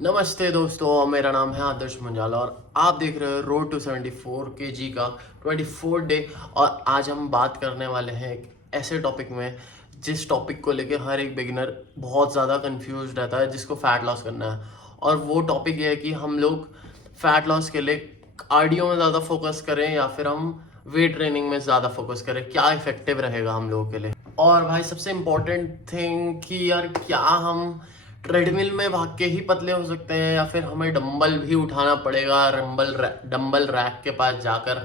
नमस्ते दोस्तों, मेरा नाम है आदर्श मंजाला और आप देख रहे हो रोड टू 74 kg का 24 डे। और आज हम बात करने वाले हैं एक ऐसे टॉपिक में जिस टॉपिक को लेके हर एक बिगिनर बहुत ज़्यादा कंफ्यूज रहता है, जिसको फैट लॉस करना है। और वो टॉपिक ये है कि हम लोग फैट लॉस के लिए कार्डियो में ज़्यादा फोकस करें या फिर हम वेट ट्रेनिंग में ज़्यादा फोकस करें, क्या इफेक्टिव रहेगा हम लोगों के लिए। और भाई सबसे इम्पोर्टेंट थिंग कि यार क्या हम ट्रेडमिल में भाग के ही पतले हो सकते हैं या फिर हमें डंबल भी उठाना पड़ेगा डंबल रैक के पास जाकर।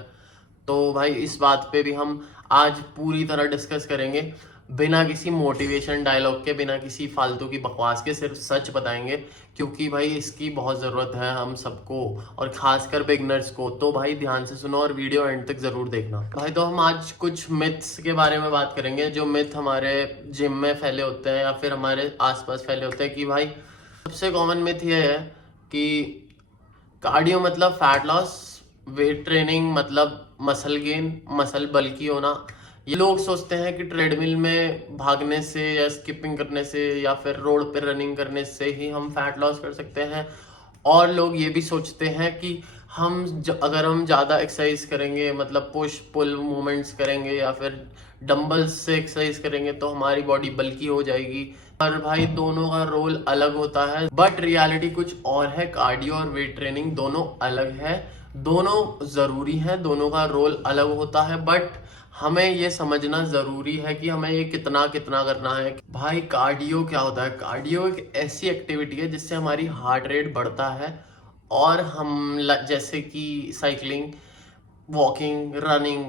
तो भाई इस बात पे भी हम आज पूरी तरह डिस्कस करेंगे, बिना किसी मोटिवेशन डायलॉग के, बिना किसी फालतू की बकवास के, सिर्फ सच बताएंगे क्योंकि भाई इसकी बहुत ज़रूरत है हम सबको और ख़ासकर बिगनर्स को। तो भाई ध्यान से सुनो और वीडियो एंड तक ज़रूर देखना। भाई तो हम आज कुछ मिथ्स के बारे में बात करेंगे, जो मिथ हमारे जिम में फैले होते हैं या फिर हमारे आसपास फैले होते हैं। कि भाई सबसे कॉमन मिथ ये है कि कार्डियो मतलब फैट लॉस, वेट ट्रेनिंग मतलब मसल गेन, मसल बल्की होना। ये लोग सोचते हैं कि ट्रेडमिल में भागने से या स्किपिंग करने से या फिर रोड पे रनिंग करने से ही हम फैट लॉस कर सकते हैं। और लोग ये भी सोचते हैं कि अगर हम ज़्यादा एक्सरसाइज करेंगे, मतलब पुश पुल मूवमेंट्स करेंगे या फिर डंबल्स से एक्सरसाइज करेंगे तो हमारी बॉडी बल्की हो जाएगी। और भाई दोनों का रोल अलग होता है, बट रियलिटी कुछ और है। कार्डियो और वेट ट्रेनिंग दोनों अलग है, दोनों ज़रूरी हैं, दोनों का रोल अलग होता है। बट हमें ये समझना ज़रूरी है कि हमें ये कितना कितना करना है। भाई कार्डियो क्या होता है? कार्डियो एक ऐसी एक्टिविटी है जिससे हमारी हार्ट रेट बढ़ता है और हम जैसे कि साइकिलिंग, वॉकिंग, रनिंग,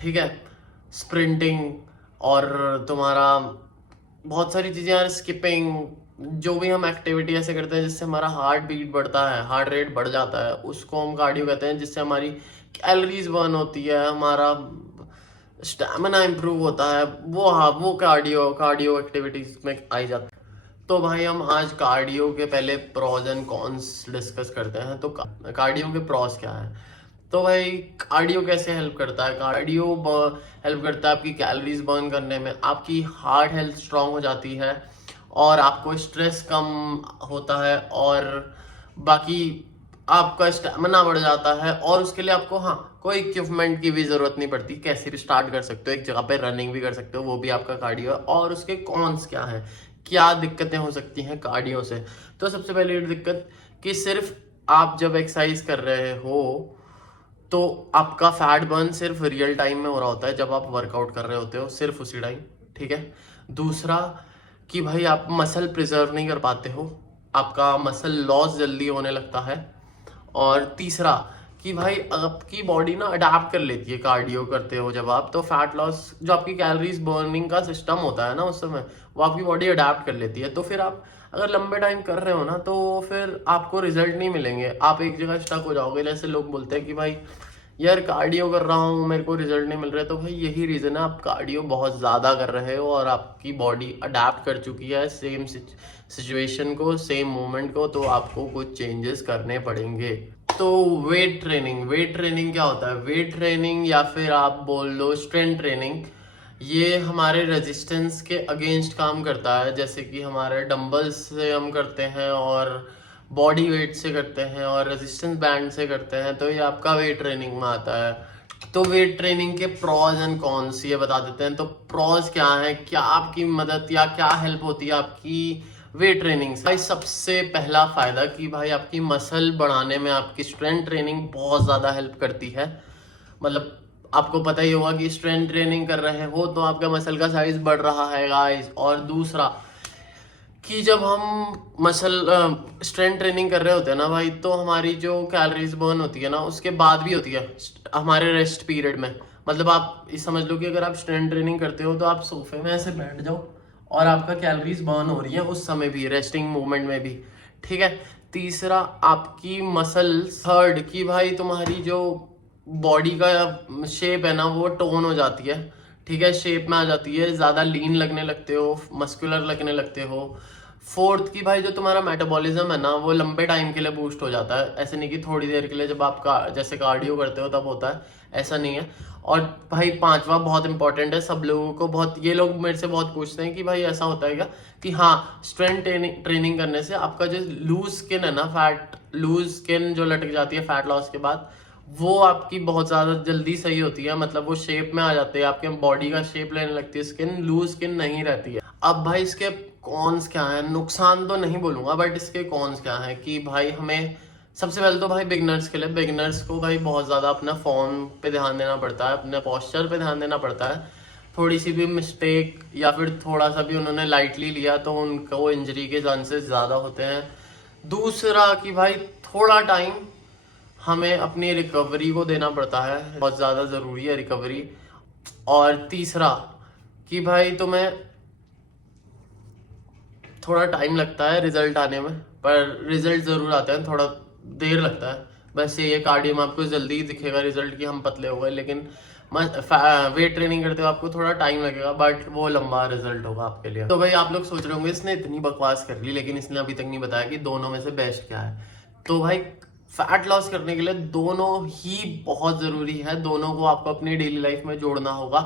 ठीक है, स्प्रिंटिंग और तुम्हारा बहुत सारी चीज़ें यार, स्किपिंग, जो भी हम एक्टिविटी ऐसे करते हैं जिससे हमारा हार्ट बीट बढ़ता है, हार्ट रेट बढ़ जाता है, उसको हम कार्डियो कहते हैं। जिससे हमारी कैलोरीज बर्न होती है, हमारा स्टैमिना इंप्रूव होता है, वो कार्डियो एक्टिविटीज में आई जाता है। तो भाई हम आज कार्डियो के पहले प्रॉज एंड कॉन्स डिस्कस करते हैं। तो कार्डियो के प्रॉज क्या है? तो भाई कार्डियो कैसे हेल्प करता है? कार्डियो हेल्प करता है आपकी कैलोरीज बर्न करने में, आपकी हार्ट हेल्थ स्ट्रांग हो जाती है और आपको स्ट्रेस कम होता है और बाकी आपका स्टैमिना बढ़ जाता है। और उसके लिए आपको कोई इक्विपमेंट की भी ज़रूरत नहीं पड़ती, कैसे भी स्टार्ट कर सकते हो, एक जगह पे रनिंग भी कर सकते हो, वो भी आपका कार्डियो है। और उसके कॉन्स क्या है, क्या दिक्कतें हो सकती हैं कार्डियो से? तो सबसे पहली दिक्कत कि सिर्फ आप जब एक्सरसाइज कर रहे हो तो आपका फैट बर्न सिर्फ रियल टाइम में हो रहा होता है, जब आप वर्कआउट कर रहे होते हो, सिर्फ उसी टाइम, ठीक है। दूसरा कि भाई आप मसल प्रिजर्व नहीं कर पाते हो, आपका मसल लॉस जल्दी होने लगता है। और तीसरा कि भाई आपकी बॉडी ना अडाप्ट कर लेती है कार्डियो करते हो जब आप, तो फैट लॉस, जो आपकी कैलोरीज बर्निंग का सिस्टम होता है ना उस समय, वो आपकी बॉडी अडाप्ट कर लेती है। तो फिर आप अगर लंबे टाइम कर रहे हो ना तो फिर आपको रिजल्ट नहीं मिलेंगे, आप एक जगह स्टक हो जाओगे। जैसे लोग बोलते हैं कि भाई यार कार्डियो कर रहा हूँ, मेरे को रिजल्ट नहीं मिल रहा है, तो भाई यही रीज़न है, आप कार्डियो बहुत ज़्यादा कर रहे हो और आपकी बॉडी अडेप्ट कर चुकी है सेम सिचुएशन को, सेम मूवमेंट को, तो आपको कुछ चेंजेस करने पड़ेंगे। तो वेट ट्रेनिंग क्या होता है? वेट ट्रेनिंग या फिर आप बोल लो स्ट्रेंथ ट्रेनिंग, ये हमारे रेजिस्टेंस के अगेंस्ट काम करता है। जैसे कि हमारे डंबल्स से हम करते हैं और बॉडी वेट से करते हैं और रेजिस्टेंस बैंड से करते हैं, तो ये आपका वेट ट्रेनिंग में आता है। तो वेट ट्रेनिंग के प्रॉज एंड कॉन्स ये बता देते हैं। तो प्रॉज क्या है, क्या आपकी मदद या क्या हेल्प होती है आपकी वेट ट्रेनिंग से? भाई सबसे पहला फायदा कि भाई आपकी मसल बढ़ाने में आपकी स्ट्रेंथ ट्रेनिंग बहुत ज़्यादा हेल्प करती है। मतलब आपको पता ही होगा कि स्ट्रेंथ ट्रेनिंग कर रहे हो तो आपका मसल का साइज बढ़ रहा है गाइस। और दूसरा कि जब हम स्ट्रेंथ ट्रेनिंग कर रहे होते हैं ना भाई, तो हमारी जो कैलोरीज बर्न होती है ना उसके बाद भी होती है हमारे रेस्ट पीरियड में। मतलब आप ये समझ लो कि अगर आप स्ट्रेंथ ट्रेनिंग करते हो तो आप सोफे में ऐसे बैठ जाओ और आपका कैलोरीज बर्न हो रही है उस समय भी, रेस्टिंग मूवमेंट में भी, ठीक है। तीसरा आपकी मसल, थर्ड कि भाई तुम्हारी जो बॉडी का शेप है ना वो टोन हो जाती है, ठीक है, शेप में आ जाती है, ज़्यादा लीन लगने लगते हो, मस्कुलर लगने लगते हो। फोर्थ कि भाई जो तुम्हारा मेटाबॉलिज्म है ना वो लंबे टाइम के लिए बूस्ट हो जाता है। ऐसे नहीं कि थोड़ी देर के लिए, जब आप जैसे कार्डियो करते हो तब होता है, ऐसा नहीं है। और भाई पांचवा बहुत इंपॉर्टेंट है, सब लोगों को बहुत, ये लोग मेरे से बहुत पूछते हैं कि भाई ऐसा होता है क्या कि हाँ, स्ट्रेंथ ट्रेनिंग करने से आपका जो लूज स्किन है ना, फैट लूज स्किन जो लटक जाती है फैट लॉस के बाद, वो आपकी बहुत ज़्यादा जल्दी सही होती है, मतलब वो शेप में आ जाती है, आपके बॉडी का शेप लेने लगती है स्किन, लूज स्किन नहीं रहती है। अब भाई इसके कॉन्स क्या है, नुकसान तो नहीं बोलूंगा बट इसके कॉन्स क्या है कि भाई हमें सबसे पहले तो भाई बिगनर्स के लिए, बिगनर्स को भाई बहुत ज़्यादा अपना फॉर्म पे ध्यान देना पड़ता है, अपने पोस्चर पे ध्यान देना पड़ता है। थोड़ी सी भी मिस्टेक या फिर थोड़ा सा भी उन्होंने लाइटली लिया तो उनको इंजरी के चांसेस ज़्यादा होते हैं। दूसरा कि भाई थोड़ा टाइम हमें अपनी रिकवरी को देना पड़ता है, बहुत ज़्यादा ज़रूरी है रिकवरी। और तीसरा कि भाई तुम्हें थोड़ा टाइम लगता है रिजल्ट आने में, पर रिजल्ट ज़रूर आते हैं, थोड़ा देर लगता है। बस ये कार्डियो में आपको जल्दी दिखेगा रिजल्ट कि हम पतले हो गए, लेकिन वेट ट्रेनिंग करते हो आपको थोड़ा टाइम लगेगा, बट वो लंबा रिजल्ट होगा आपके लिए। तो भाई आप लोग सोच रहे होंगे इसने इतनी बकवास कर ली लेकिन इसने अभी तक नहीं बताया कि दोनों में से बेस्ट क्या है। तो भाई फैट लॉस करने के लिए दोनों ही बहुत ज़रूरी है, दोनों को आपको अपनी डेली लाइफ में जोड़ना होगा।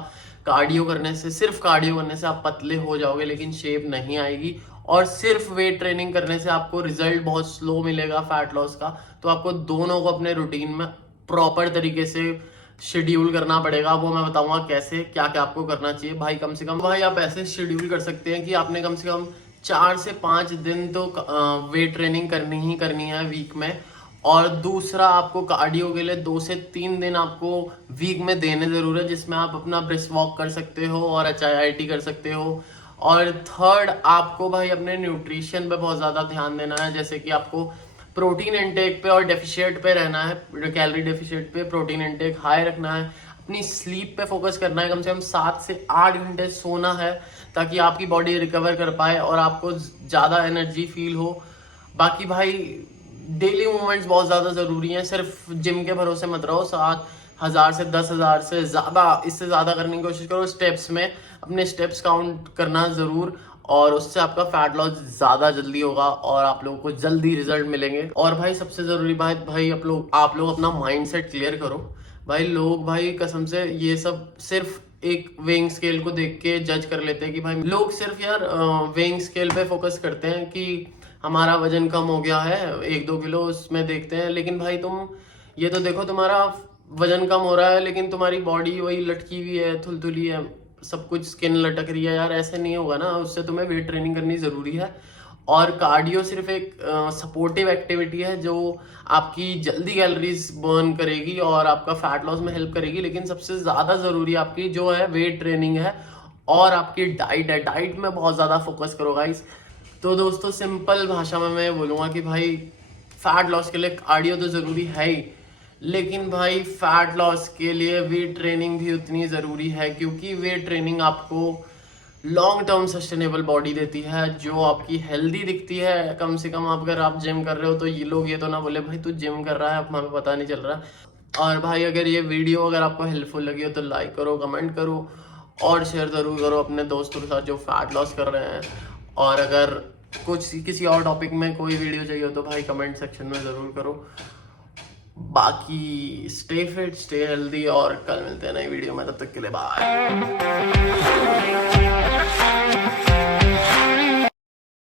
कार्डियो करने से, सिर्फ कार्डियो करने से आप पतले हो जाओगे लेकिन शेप नहीं आएगी, और सिर्फ वेट ट्रेनिंग करने से आपको रिजल्ट बहुत स्लो मिलेगा फैट लॉस का। तो आपको दोनों को अपने रूटीन में प्रॉपर तरीके से शेड्यूल करना पड़ेगा, वो मैं बताऊंगा कैसे, क्या क्या आपको करना चाहिए। भाई कम से कम भाई आप ऐसे शेड्यूल कर सकते हैं कि आपने कम से कम 4 से 5 दिन तो वेट ट्रेनिंग करनी ही करनी है वीक में। और दूसरा आपको कार्डियो के लिए 2 से 3 दिन आपको वीक में देने जरूर है, जिसमें आप अपना ब्रिस्क वॉक कर सकते हो और HIIT कर सकते हो। और थर्ड आपको भाई अपने न्यूट्रिशन पे बहुत ज़्यादा ध्यान देना है, जैसे कि आपको प्रोटीन इंटेक पे और डेफिशिएट पे रहना है, कैलोरी डेफिशिएट पे प्रोटीन इंटेक हाई रखना है, अपनी स्लीप पे फोकस करना है, कम से कम 7 से 8 घंटे सोना है ताकि आपकी बॉडी रिकवर कर पाए और आपको ज़्यादा एनर्जी फील हो। बाकी भाई डेली मूवमेंट्स बहुत ज़्यादा ज़रूरी हैं, सिर्फ जिम के भरोसे मत रहो। 7,000 से 10,000 से ज़्यादा, इससे ज़्यादा करने की कोशिश करो। स्टेप्स में अपने स्टेप्स काउंट करना ज़रूर, और उससे आपका फैट लॉस ज़्यादा जल्दी होगा और आप लोगों को जल्दी रिजल्ट मिलेंगे। और भाई सबसे ज़रूरी बात भाई, आप लोग अपना माइंडसेट क्लियर करो। भाई लोग भाई कसम से ये सब सिर्फ एक वेइंग स्केल को देख के जज कर लेते हैं कि भाई, लोग सिर्फ यार वेइंग स्केल पे फोकस करते हैं कि हमारा वजन कम हो गया है 1-2 किलो, उसमें देखते हैं। लेकिन भाई तुम ये तो देखो, तुम्हारा वजन कम हो रहा है लेकिन तुम्हारी बॉडी वही लटकी हुई है, थुलथुली है, सब कुछ स्किन लटक रही है यार, ऐसे नहीं होगा ना। उससे तुम्हें वेट ट्रेनिंग करनी ज़रूरी है। और कार्डियो सिर्फ एक सपोर्टिव एक्टिविटी है जो आपकी जल्दी कैलोरीज बर्न करेगी और आपका फैट लॉस में हेल्प करेगी, लेकिन सबसे ज़्यादा ज़रूरी आपकी जो है वेट ट्रेनिंग है और आपकी डाइट है। डाइट में बहुत ज़्यादा फोकस करो गाइस। तो दोस्तों सिंपल भाषा में मैं बोलूँगा कि भाई फैट लॉस के लिए कार्डियो तो ज़रूरी है ही, लेकिन भाई फैट लॉस के लिए वेट ट्रेनिंग भी उतनी ज़रूरी है, क्योंकि वेट ट्रेनिंग आपको लॉन्ग टर्म सस्टेनेबल बॉडी देती है जो आपकी हेल्दी दिखती है। कम से कम अगर आप जिम कर रहे हो तो ये लोग ये तो ना बोले भाई तू जिम कर रहा है, अब हमें पता नहीं चल रहा। और भाई अगर ये वीडियो अगर आपको हेल्पफुल लगी हो तो लाइक करो, कमेंट करो और शेयर ज़रूर करो अपने दोस्तों के साथ जो फैट लॉस कर रहे हैं। और अगर किसी और टॉपिक में कोई वीडियो चाहिए हो तो भाई कमेंट सेक्शन में ज़रूर करो। बाकी स्टे फिट, स्टे हेल्दी, और कल मिलते हैं नई वीडियो में, तब तक के लिए बाय।